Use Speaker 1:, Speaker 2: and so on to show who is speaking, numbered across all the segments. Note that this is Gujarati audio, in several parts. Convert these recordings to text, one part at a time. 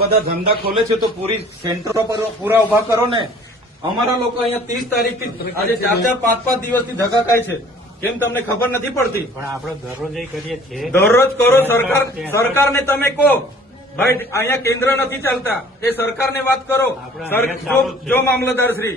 Speaker 1: બધા ધંધા ખોલે છે તો પૂરી સેન્ટરો પર પૂરા ઉભા કરો ને અમારા લોકો અહીંયા ત્રીસ તારીખથી આજે ચાર ચાર પાંચ પાંચ દિવસથી ધક્કા ખાય છે કેમ તમને ખબર નથી પડતી
Speaker 2: પણ આપણે દરરોજ કરીએ છીએ
Speaker 1: દરરોજ કરો સરકાર સરકારને તમે કહો ભાઈ અહીંયા કેન્દ્ર નથી ચાલતા એ સરકારને વાત કરો જો મામલતદાર શ્રી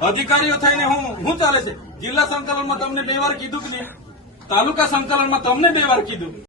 Speaker 1: અધિકારીઓ થઈને હું હું ચાલે છે જિલ્લા સંકલનમાં તમને બે વાર કીધું કે તાલુકા સંકલનમાં તમને બે વાર કીધું